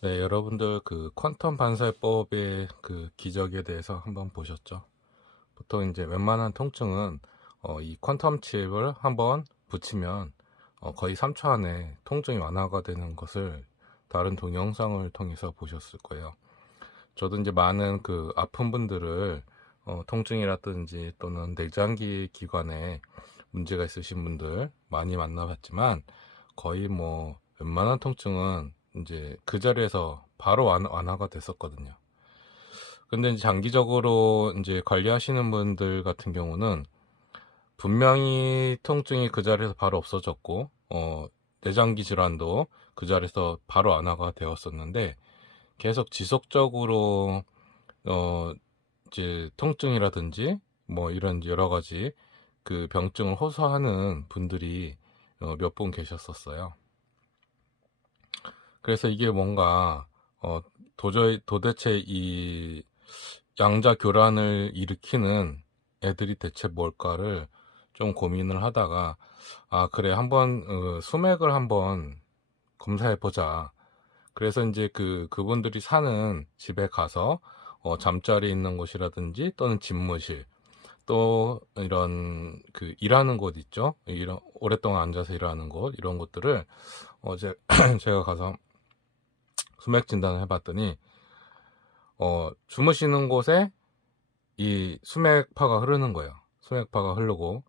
네, 여러분들 그 퀀텀 반사회법의 그 기적에 대해서 한번 보셨죠? 보통 이제 웬만한 통증은 이 퀀텀 칩을 한번 붙이면 거의 3초 안에 통증이 완화가 되는 것을 다른 동영상을 통해서 보셨을 거예요. 저도 이제 많은 그 아픈 분들을 통증이라든지 또는 내장기 기관에 문제가 있으신 분들 많이 만나봤지만 거의 뭐 웬만한 통증은 이제 그 자리에서 바로 완화가 됐었거든요. 근데 이제 장기적으로 이제 관리하시는 분들 같은 경우는 분명히 통증이 그 자리에서 바로 없어졌고, 내장기 질환도 그 자리에서 바로 완화가 되었었는데, 계속 지속적으로, 어, 이제 통증이라든지, 뭐 이런 여러 가지 그 병증을 호소하는 분들이 몇 분 계셨었어요. 그래서 이게 뭔가, 도대체 이 양자 교란을 일으키는 애들이 대체 뭘까를 좀 고민을 하다가, 아, 그래, 한번, 수맥을 한번 검사해 보자. 그래서 이제 그분들이 사는 집에 가서, 잠자리 있는 곳이라든지 또는 집무실, 또 이런 일하는 곳 있죠? 이런, 오랫동안 앉아서 일하는 곳, 이런 곳들을, 제가 가서 수맥 진단을 해봤더니, 주무시는 곳에 이 수맥파가 흐르는 거예요. 수맥파가 흐르고,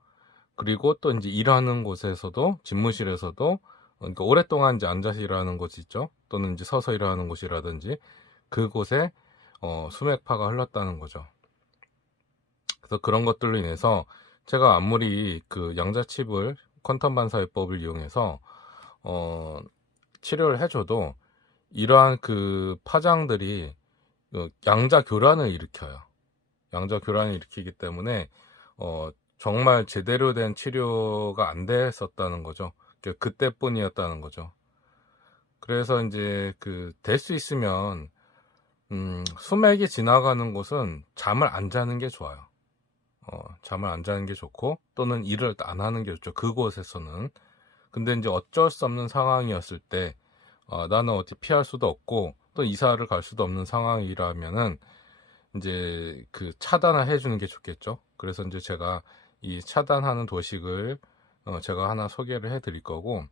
그리고 또 이제 일하는 곳에서도, 집무실에서도, 그러니까 오랫동안 이제 앉아서 일하는 곳 있죠? 또는 이제 서서 일하는 곳이라든지, 그곳에, 수맥파가 흘렀다는 거죠. 그래서 그런 것들로 인해서, 제가 아무리 그 양자칩을, 퀀텀 반사회법을 이용해서, 어, 치료를 해줘도, 이러한 그 파장들이, 양자 교란을 일으켜요. 양자 교란을 일으키기 때문에 정말 제대로 된 치료가 안 됐었다는 거죠. 그때뿐이었다는 거죠. 그래서 이제 될 수 있으면 수맥이 지나가는 곳은 잠을 안 자는 게 좋아요. 잠을 안 자는 게 좋고 또는 일을 안 하는 게 좋죠. 그곳에서는. 근데 이제 어쩔 수 없는 상황이었을 때 나는 어디 피할 수도 없고 또 이사를 갈 수도 없는 상황이라면은 이제 차단을 해주는 게 좋겠죠. 그래서 이제 제가 이 차단하는 도식을 제가 하나 소개를 해드릴 거고,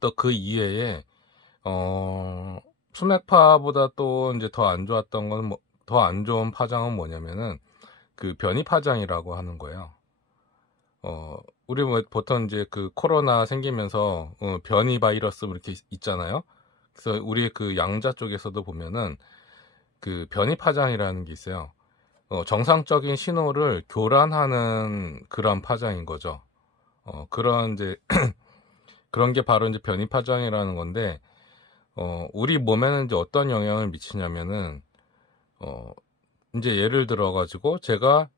또 그 이외에 수맥파보다 또 이제 더 안 좋았던 건 더 안 좋은 파장은 뭐냐면은 변이 파장이라고 하는 거예요. 우리 뭐 보통 이제 코로나 생기면서 변이 바이러스 뭐 이렇게 있잖아요. 그래서 우리 양자 쪽에서도 보면은 변이 파장이라는 게 있어요. 정상적인 신호를 교란하는 그런 파장인 거죠. 그런 이제 그런 게 바로 이제 변이 파장이라는 건데, 우리 몸에는 이제 어떤 영향을 미치냐면은, 이제 예를 들어 가지고 제가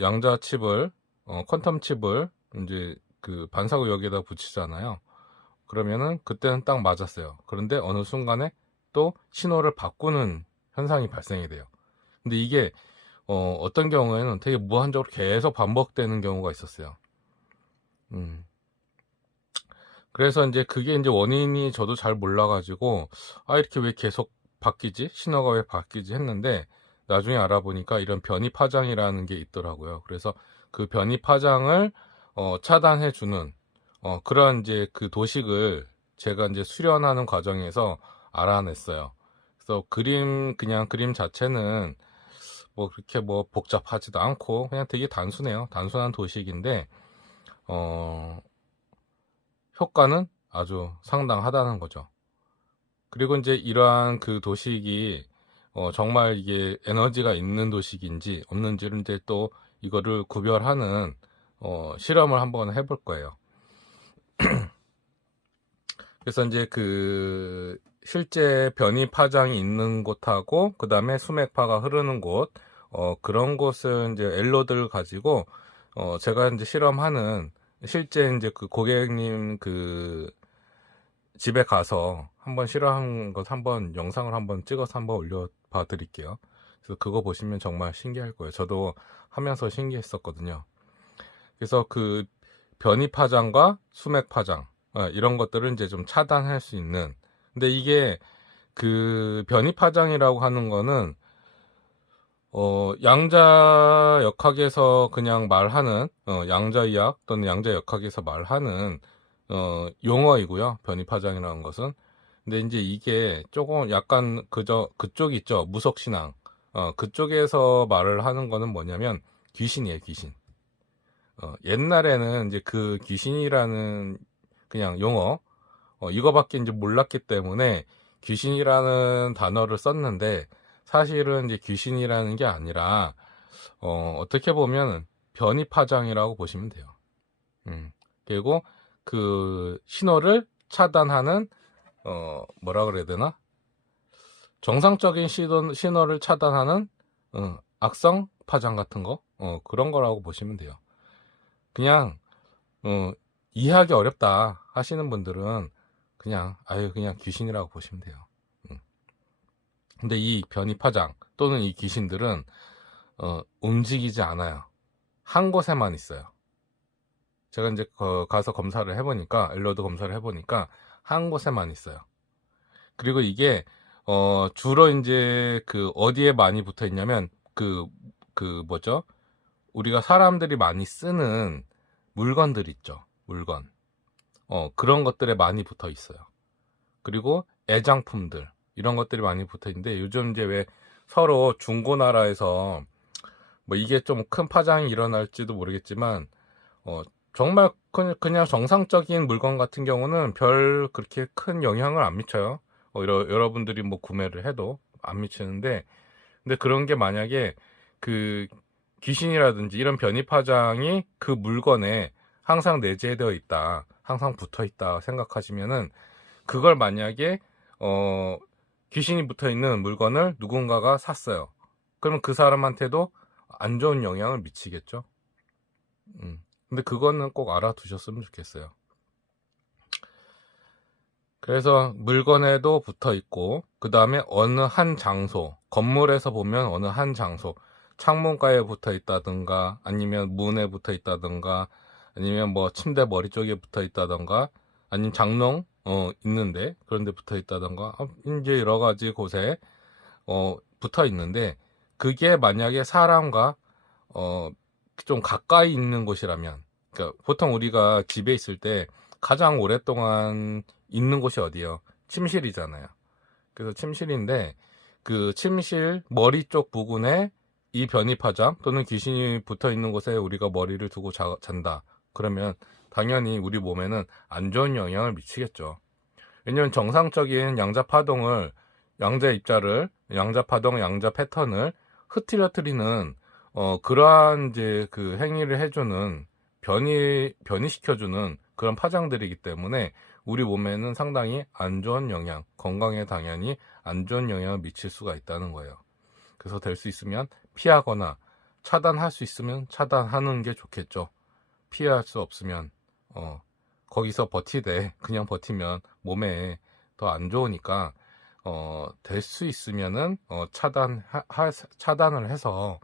양자 칩을 퀀텀 칩을 이제 반사구 여기에다 붙이잖아요. 그러면은 그때는 딱 맞았어요. 그런데 어느 순간에 또 신호를 바꾸는 현상이 발생이 돼요. 근데 이게 어떤 경우에는 되게 무한적으로 계속 반복되는 경우가 있었어요. 음. 그래서 이제 그게 이제 원인이 저도 잘 몰라가지고, 아, 이렇게 왜 계속 바뀌지? 신호가 왜 바뀌지? 했는데, 나중에 알아보니까 이런 변이 파장이라는 게 있더라고요. 그래서 그 변이 파장을, 차단해주는, 그런 이제 도식을 제가 이제 수련하는 과정에서 알아냈어요. 그래서 그냥 그림 자체는 뭐 그렇게 뭐 복잡하지도 않고 그냥 되게 단순해요. 단순한 도식인데 효과는 아주 상당하다는 거죠. 그리고 이제 이러한 도식이 정말 이게 에너지가 있는 도식인지 없는지를 이제 또 이거를 구별하는 실험을 한번 해볼 거예요. 그래서 이제 실제 변이 파장이 있는 곳하고 그 다음에 수맥파가 흐르는 곳 그런 곳을 이제 엘로드를 가지고 제가 이제 실험하는 실제 이제 고객님 집에 가서 한번 실험한 것 한번 영상을 한번 찍어서 한번 올려봐 드릴게요. 그래서 그거 보시면 정말 신기할 거예요. 저도 하면서 신기했었거든요. 그래서 변이 파장과 수맥 파장 이런 것들을 이제 좀 차단할 수 있는. 근데 이게 그 변이 파장이라고 하는 거는 양자 역학에서 그냥 말하는 양자이학 또는 양자 역학에서 말하는 용어이고요. 변이 파장이라는 것은. 근데 이제 이게 조금 약간 그쪽 있죠. 무속신앙. 그쪽에서 말을 하는 거는 뭐냐면 귀신이에요, 귀신. 옛날에는 이제 그 귀신이라는 그냥 용어, 이거밖에 이제 몰랐기 때문에 귀신이라는 단어를 썼는데, 사실은 이제 귀신이라는 게 아니라, 어떻게 보면 변이 파장이라고 보시면 돼요. 그리고 그 신호를 차단하는, 뭐라 그래야 되나? 정상적인 신호를 차단하는, 악성 파장 같은 거? 그런 거라고 보시면 돼요. 그냥, 이해하기 어렵다 하시는 분들은 그냥 귀신이라고 보시면 돼요. 근데 이 변이 파장 또는 이 귀신들은 움직이지 않아요. 한 곳에만 있어요. 제가 이제 가서 검사를 해보니까, 엘로드 검사를 해보니까 한 곳에만 있어요. 그리고 이게 주로 이제 그 어디에 많이 붙어 있냐면 그 뭐죠? 우리가 사람들이 많이 쓰는 물건들 있죠. 물건. 그런 것들에 많이 붙어 있어요. 그리고 애장품들, 이런 것들이 많이 붙어 있는데, 요즘 이제 왜 서로 중고나라에서 뭐 이게 좀 큰 파장이 일어날지도 모르겠지만, 정말 그냥 정상적인 물건 같은 경우는 별 그렇게 큰 영향을 안 미쳐요. 여러분들이 뭐 구매를 해도 안 미치는데, 근데 그런 게 만약에 그 귀신이라든지 이런 변이 파장이 그 물건에 항상 내재되어 있다, 항상 붙어 있다 생각하시면은, 그걸 만약에 귀신이 붙어 있는 물건을 누군가가 샀어요. 그러면 그 사람한테도 안 좋은 영향을 미치겠죠. 근데 그거는 꼭 알아두셨으면 좋겠어요. 그래서 물건에도 붙어 있고, 그 다음에 어느 한 장소, 건물에서 보면 어느 한 장소, 창문가에 붙어 있다든가, 아니면 문에 붙어 있다든가, 아니면 뭐 침대 머리 쪽에 붙어 있다든가, 아니면 장롱 있는데 그런 데 붙어 있다든가, 이제 여러 가지 곳에 붙어 있는데, 그게 만약에 사람과 좀 가까이 있는 곳이라면, 그러니까 보통 우리가 집에 있을 때 가장 오랫동안 있는 곳이 어디예요? 침실이잖아요. 그래서 침실인데, 그 침실 머리 쪽 부분에 이 변이 파장 또는 귀신이 붙어 있는 곳에 우리가 머리를 두고 잔다. 그러면 당연히 우리 몸에는 안 좋은 영향을 미치겠죠. 왜냐면 정상적인 양자 파동을, 양자 입자를, 양자 파동, 양자 패턴을 흐트러뜨리는 그러한 이제 그 행위를 해주는, 변이시켜주는 그런 파장들이기 때문에 우리 몸에는 상당히 안 좋은 영향, 건강에 당연히 안 좋은 영향을 미칠 수가 있다는 거예요. 그래서 될 수 있으면 피하거나, 차단할 수 있으면 차단하는 게 좋겠죠. 피할 수 없으면 거기서 그냥 버티면 몸에 더 안 좋으니까, 될 수 있으면은 차단을 해서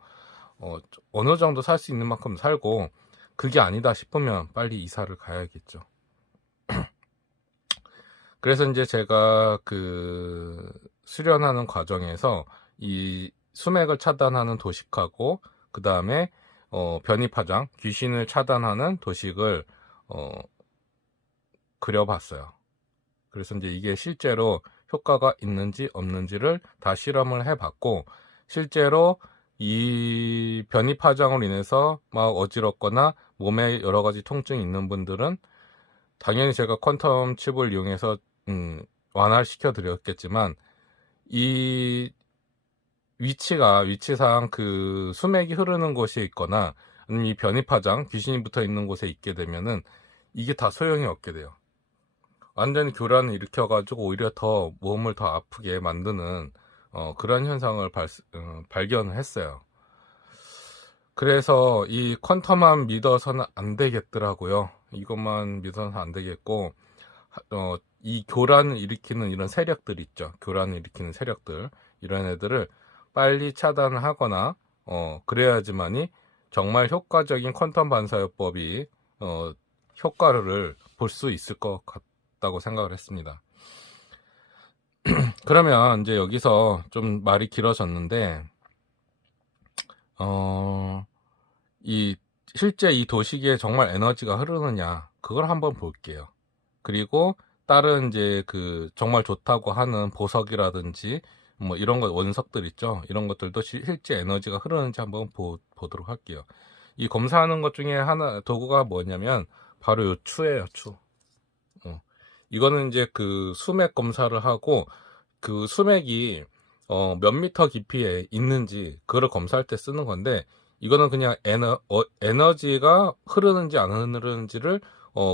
어느 정도 살 수 있는 만큼 살고, 그게 아니다 싶으면 빨리 이사를 가야겠죠. 그래서 이제 제가 그 수련하는 과정에서 이 수맥을 차단하는 도식하고, 그 다음에 변이 파장, 귀신을 차단하는 도식을 그려봤어요. 그래서 이제 이게 실제로 효과가 있는지 없는지를 다 실험을 해봤고, 실제로 이 변이 파장으로 인해서 막 어지럽거나 몸에 여러 가지 통증이 있는 분들은 당연히 제가 퀀텀 칩을 이용해서 완화시켜 드렸겠지만, 이 위치상 그 수맥이 흐르는 곳에 있거나, 아니면 이 변이 파장, 귀신이 붙어 있는 곳에 있게 되면은 이게 다 소용이 없게 돼요. 완전히 교란을 일으켜가지고 오히려 더 몸을 더 아프게 만드는 그런 현상을 발견을 했어요. 그래서 이 퀀텀만 믿어서는 안 되겠더라고요. 이것만 믿어서는 안 되겠고, 이 교란을 일으키는 이런 세력들 있죠. 교란을 일으키는 세력들, 이런 애들을 빨리 차단을 하거나, 그래야지만이 정말 효과적인 퀀텀 반사요법이 효과를 볼 수 있을 것 같다고 생각을 했습니다. 그러면 이제 여기서 좀 말이 길어졌는데, 이 실제 이 도시기에 정말 에너지가 흐르느냐, 그걸 한번 볼게요. 그리고 다른 이제 그 정말 좋다고 하는 보석이라든지 뭐 이런 것 원석들 있죠. 이런 것들도 실제 에너지가 흐르는지 한번 보도록 할게요. 이 검사하는 것 중에 하나 도구가 뭐냐면 바로 요 추예요, 추. 이거는 이제 그 수맥 검사를 하고 그 수맥이 몇 미터 깊이에 있는지 그거를 검사할 때 쓰는 건데, 이거는 그냥 에너지가 흐르는지 안 흐르는지를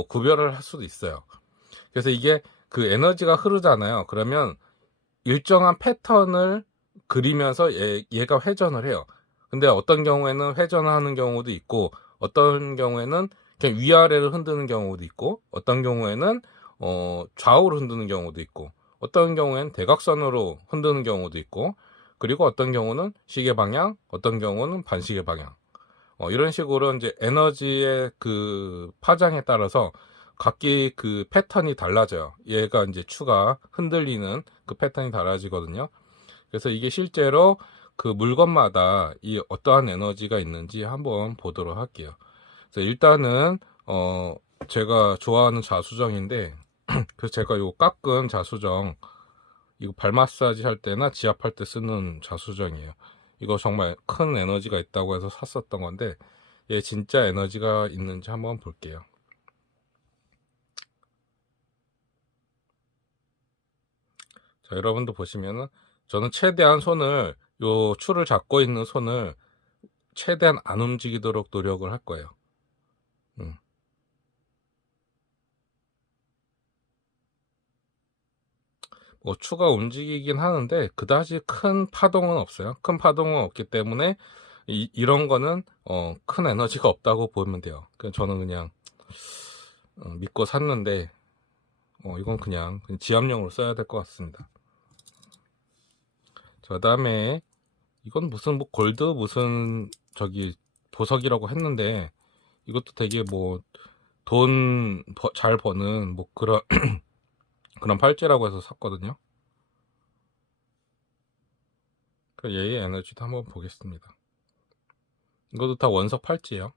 구별을 할 수도 있어요. 그래서 이게 그 에너지가 흐르잖아요. 그러면 일정한 패턴을 그리면서 얘가 회전을 해요. 근데 어떤 경우에는 회전을 하는 경우도 있고, 어떤 경우에는 그냥 위아래를 흔드는 경우도 있고, 어떤 경우에는 좌우로 흔드는 경우도 있고, 어떤 경우에는 대각선으로 흔드는 경우도 있고, 그리고 어떤 경우는 시계 방향, 어떤 경우는 반시계 방향. 이런 식으로 이제 에너지의 그 파장에 따라서 각기 그 패턴이 달라져요. 얘가 이제 추가 흔들리는 그 패턴이 달라지거든요. 그래서 이게 실제로 그 물건마다 이 어떠한 에너지가 있는지 한번 보도록 할게요. 그래서 일단은 제가 좋아하는 자수정인데, 그래서 제가 요 깎은 자수정, 이거 발 마사지 할 때나 지압할 때 쓰는 자수정이에요. 이거 정말 큰 에너지가 있다고 해서 샀었던 건데, 얘 진짜 에너지가 있는지 한번 볼게요. 자, 여러분도 보시면은 저는 최대한 손을, 요 추를 잡고 있는 손을 최대한 안 움직이도록 노력을 할 거예요. 뭐 추가 움직이긴 하는데 그다지 큰 파동은 없어요. 큰 파동은 없기 때문에 이런 거는 큰 에너지가 없다고 보면 돼요. 그냥 저는 그냥 믿고 샀는데 이건 그냥 지압용으로 써야 될 것 같습니다. 자, 그다음에 이건 무슨 뭐 골드 무슨 저기 보석이라고 했는데, 이것도 되게 뭐 돈 잘 버는 뭐 그런 그런 팔찌라고 해서 샀거든요. 그 얘의 에너지도 한번 보겠습니다. 이것도 다 원석 팔찌예요.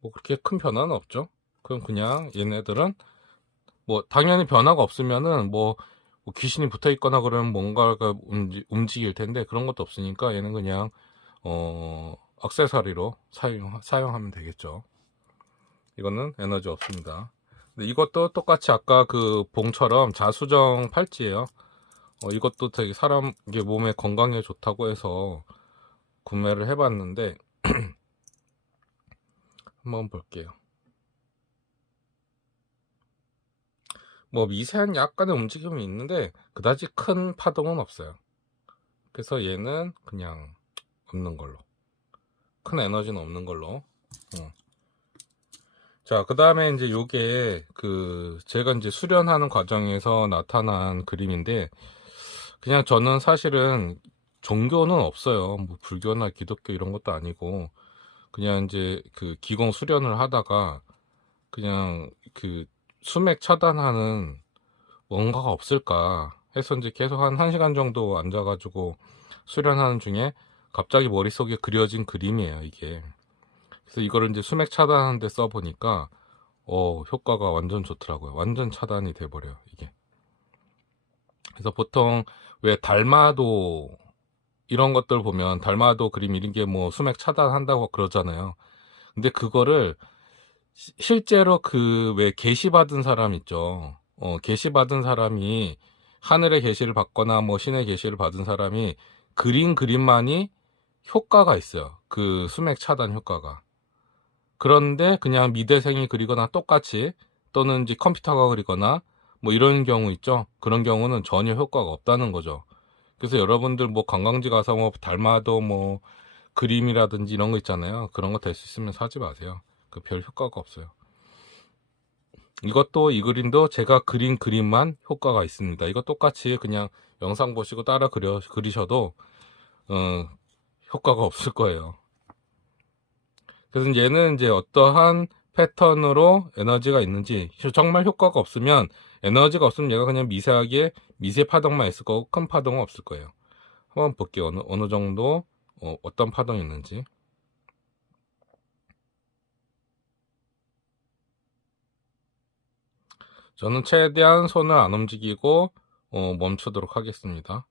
뭐 그렇게 큰 변화는 없죠. 그럼 그냥 얘네들은 뭐 당연히 변화가 없으면은 뭐 귀신이 붙어 있거나 그러면 뭔가가 움직일 텐데, 그런 것도 없으니까 얘는 그냥 액세서리로 사용하면 되겠죠. 이거는 에너지 없습니다. 근데 이것도 똑같이 아까 그 봉처럼 자수정 팔찌예요. 이것도 되게 사람 이게 몸에 건강에 좋다고 해서 구매를 해봤는데 한번 볼게요. 뭐 미세한 약간의 움직임이 있는데 그다지 큰 파동은 없어요. 그래서 얘는 그냥 없는 걸로, 큰 에너지는 없는 걸로. 자, 그 다음에 이제 요게 그 제가 이제 수련하는 과정에서 나타난 그림인데, 그냥 저는 사실은 종교는 없어요. 뭐 불교나 기독교 이런 것도 아니고, 그냥 이제 그 기공 수련을 하다가 그냥 그 수맥 차단하는 뭔가가 없을까 해서 이제 계속 한 1시간 정도 앉아가지고 수련하는 중에 갑자기 머릿속에 그려진 그림이에요, 이게. 그래서 이거를 이제 수맥 차단하는데 써보니까 효과가 완전 좋더라고요. 완전 차단이 돼버려요, 이게. 그래서 보통 왜 달마도 이런 것들 보면 달마도 그림 이런 게 뭐 수맥 차단한다고 그러잖아요. 근데 그거를 실제로 그 왜 계시 받은 사람 있죠. 계시 받은 사람이 하늘의 계시를 받거나 뭐 신의 계시를 받은 사람이 그린 그림만이 효과가 있어요. 그 수맥 차단 효과가. 그런데 그냥 미대생이 그리거나 똑같이, 또는 이제 컴퓨터가 그리거나 뭐 이런 경우 있죠. 그런 경우는 전혀 효과가 없다는 거죠. 그래서 여러분들 뭐 관광지 가서 뭐 달마도 뭐 그림이라든지 이런 거 있잖아요. 그런 거 될 수 있으면 사지 마세요. 그 별 효과가 없어요. 이것도, 이 그림도 제가 그린 그림만 효과가 있습니다. 이거 똑같이 그냥 영상 보시고 따라 그리셔도 효과가 없을 거예요. 그래서 얘는 이제 어떠한 패턴으로 에너지가 있는지, 정말 효과가 없으면 에너지가 없으면 얘가 그냥 미세하게 미세 파동만 있을 거고 큰 파동은 없을 거예요. 한번 볼게요. 어느 정도 어떤 파동이 있는지. 저는 최대한 손을 안 움직이고 멈추도록 하겠습니다.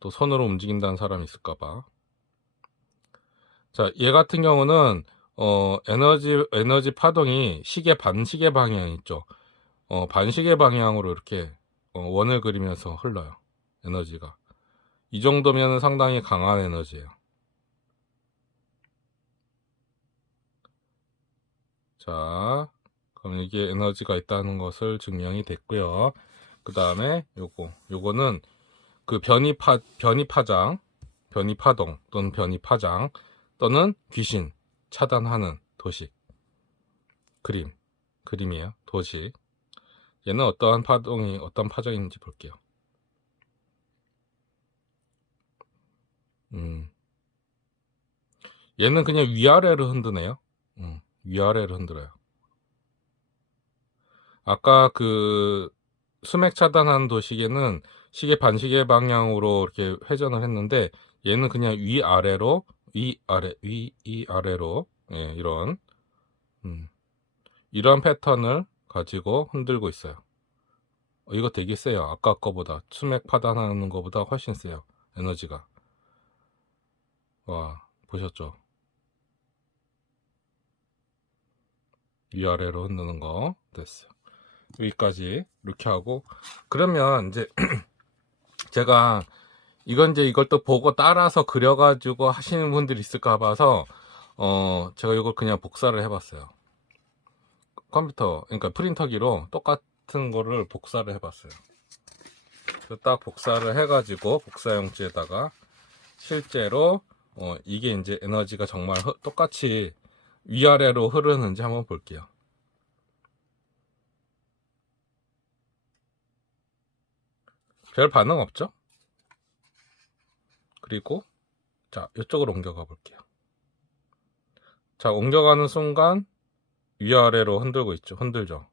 또 손으로 움직인다는 사람이 있을까봐. 자, 얘 같은 경우는 에너지 파동이 반시계 방향 있죠. 반시계 방향으로 이렇게 원을 그리면서 흘러요. 에너지가. 이 정도면 상당히 강한 에너지예요. 자, 그럼 이게 에너지가 있다는 것을 증명이 됐고요. 그 다음에 요거는 그 변이파동 또는 변이파장 또는 귀신 차단하는 도식 그림이에요. 도식. 얘는 어떤 파장인지 볼게요. 얘는 그냥 위아래로 흔드네요. 위아래로 흔들어요. 아까 그 수맥 차단하는 도식에는 시계 반시계 방향으로 이렇게 회전을 했는데 얘는 그냥 위아래로 위아래로 이런 패턴을 가지고 흔들고 있어요. 이거 되게 세요. 아까 거보다 수맥 파단하는 거보다 훨씬 세요. 에너지가. 와, 보셨죠? 위아래로 흔드는 거 됐어요. 여기까지 이렇게 하고, 그러면 이제 제가 이걸 또 보고 따라서 그려가지고 하시는 분들이 있을까 봐서 제가 이걸 그냥 복사를 해봤어요. 그러니까 프린터기로 똑같은 거를 복사를 해봤어요. 딱 복사를 해가지고 복사용지에다가 실제로 이게 이제 에너지가 정말 똑같이 위아래로 흐르는지 한번 볼게요. 별 반응 없죠? 그리고 자, 이쪽으로 옮겨가 볼게요. 자, 옮겨가는 순간 위아래로 흔들죠.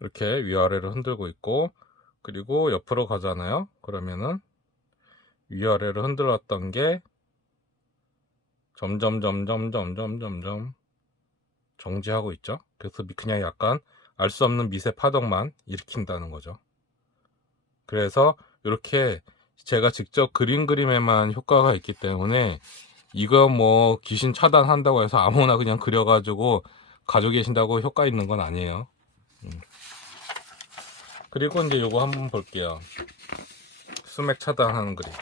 이렇게 위아래로 흔들고 있고, 그리고 옆으로 가잖아요. 그러면은 위아래로 흔들었던 게 점점 정지하고 있죠. 그래서 그냥 약간 알 수 없는 미세 파동만 일으킨다는 거죠. 그래서 이렇게 제가 직접 그림에만 효과가 있기 때문에 이거 뭐 귀신 차단한다고 해서 아무나 그냥 그려가지고 가지고 계신다고 효과 있는 건 아니에요. 그리고 이제 요거 한번 볼게요. 수맥 차단하는 그림.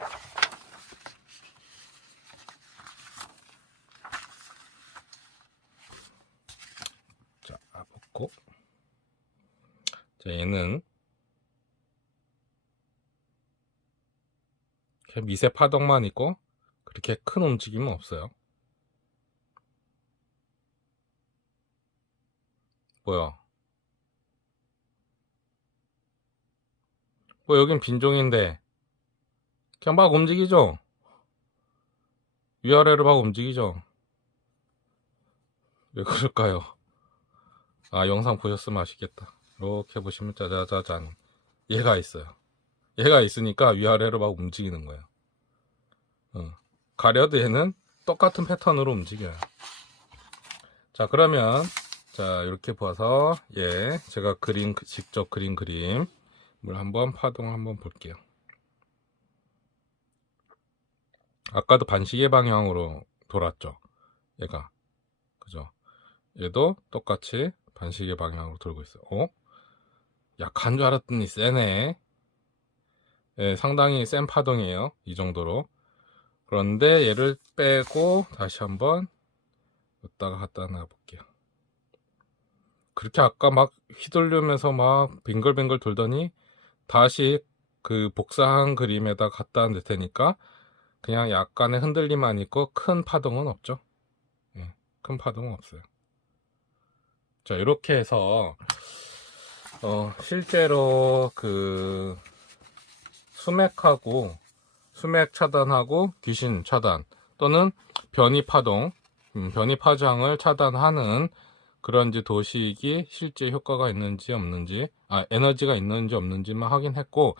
자, 붙고. 자, 얘는 미세 파동만 있고 그렇게 큰 움직임은 없어요. 뭐야? 뭐 여긴 빈종인데 그냥 막 움직이죠? 위아래로 막 움직이죠? 왜 그럴까요? 아, 영상 보셨으면 아시겠다. 이렇게 보시면 짜자자잔 얘가 있어요. 얘가 있으니까 위아래로 막 움직이는 거예요. 가려도 얘는 똑같은 패턴으로 움직여요. 자, 그러면 자, 이렇게 봐서 제가 직접 그린 그림을 한번 파동 한번 볼게요. 아까도 반시계 방향으로 돌았죠. 얘가. 그죠? 얘도 똑같이 반시계 방향으로 돌고 있어요. 약한 줄 알았더니 세네. 예, 상당히 센 파동이에요. 이 정도로. 그런데 얘를 빼고 다시 한번 여기다가 갖다 놔볼게요. 그렇게 아까 막 휘둘르면서 막 빙글빙글 돌더니 다시 그 복사한 그림에다 갖다 낼 테니까 그냥 약간의 흔들림만 있고 큰 파동은 없죠. 예, 큰 파동은 없어요. 자, 이렇게 해서 실제로 그 수맥하고 수맥 차단하고 귀신 차단 또는 변이 파동, 변이 파장을 차단하는 그런 이제 도식이 실제 효과가 있는지 없는지, 에너지가 있는지 없는지만 확인했고,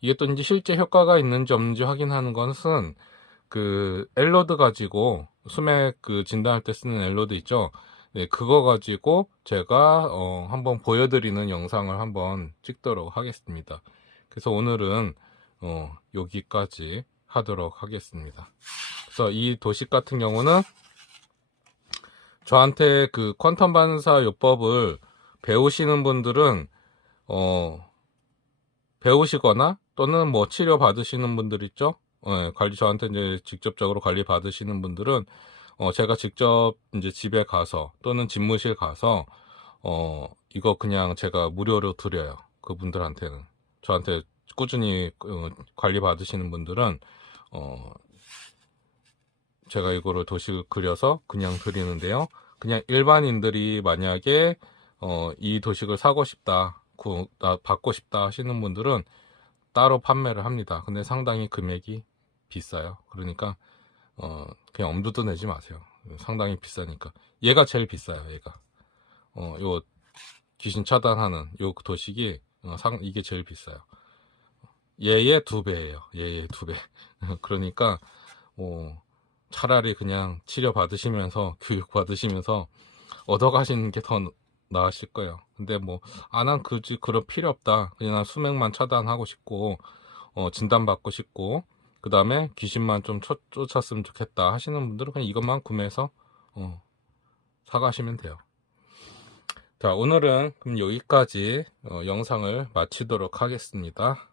이게 또 이제 실제 효과가 있는지 없는지 확인하는 것은 그 엘로드 가지고 수맥 그 진단할 때 쓰는 엘로드 있죠. 네, 그거 가지고 제가 한번 보여드리는 영상을 한번 찍도록 하겠습니다. 그래서 오늘은 여기까지 하도록 하겠습니다. 그래서 이 도식 같은 경우는 저한테 그 퀀텀 반사 요법을 배우시는 분들은 배우시거나 또는 뭐 치료 받으시는 분들 있죠. 저한테 이제 직접적으로 관리 받으시는 분들은 제가 직접 이제 집에 가서 또는 집무실 가서 이거 그냥 제가 무료로 드려요. 그분들한테는. 저한테 꾸준히 관리 받으시는 분들은 제가 이거를 도식을 그려서 그냥 드리는데요. 그냥 일반인들이 만약에 이 도식을 사고 싶다, 받고 싶다 하시는 분들은 따로 판매를 합니다. 근데 상당히 금액이 비싸요. 그러니까 그냥 엄두도 내지 마세요. 상당히 비싸니까. 얘가 제일 비싸요. 얘가 요 귀신 차단하는 요 도식이 이게 제일 비싸요. 얘의 2배예요. 얘의 2배. 그러니까 차라리 그냥 치료 받으시면서 교육 받으시면서 얻어가시는 게 더 나으실 거예요. 근데 뭐 난 굳이 그럴 필요 없다. 그냥 난 수맥만 차단하고 싶고 진단 받고 싶고 그 다음에 귀신만 좀 쫓았으면 좋겠다 하시는 분들은 그냥 이것만 구매해서 사가시면 돼요. 자, 오늘은 그럼 여기까지 영상을 마치도록 하겠습니다.